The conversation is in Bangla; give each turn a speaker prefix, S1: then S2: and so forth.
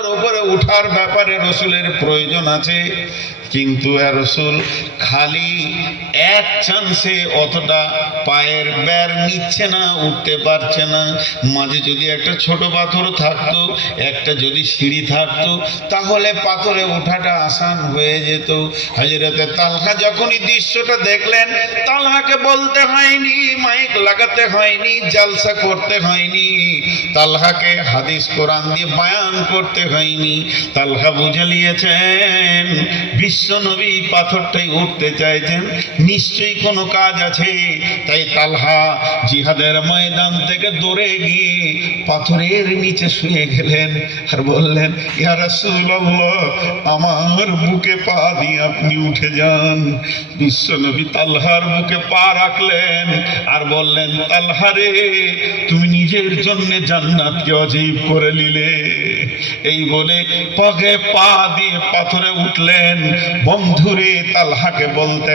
S1: উপরে উঠার ব্যাপারে রসুলের প্রয়োজন আছে, কিন্তু রসুল, খালি এক চান্সে অতটা পায়ের ব্যার নিচ্ছে না, উঠতে পারছে না। মাঝে যদি একটা ছোট পাথর থাকতো, একটা যদি সিঁড়ি থাকতো, তাহলে পাথরে ওঠাটা আসান হয়ে যেত। হাজরতে তালহা যখনই দৃশ্যটা দেখলেন, তালহাকে বলতে হয়নি, মাইক লাগাতে হয়নি, জালসা করতে হয়নি। তালহাকে হাদিস কোরআন দিয়ে বায়ান করতে হয়নি। তালহা বুঝে নিয়েছেন বিশ্ব নবী পাথরটাই উঠতে চাইছেন। নিশ্চয়ই কোনো কাজ আছে। তাই তালহা জিহাদের ময়দান থেকে দৌড়ে গিয়ে পাথরের নিচে শুয়ে গেলেন আর বললেন, ইয়া রাসূলুল্লাহ, আমার বুকে পা দিয়ে আপনি উঠে যান। বিশ্ব নবী তালহার বুকে পা রাখলেন আর বললেন তালহারে তুমি নিজের জন্য জান্নাতকে অজীব করে নিলে। এই বলে পগে পা দিয়ে পাথরে উঠলেন। বন্ধুরে তালহাকে বলতে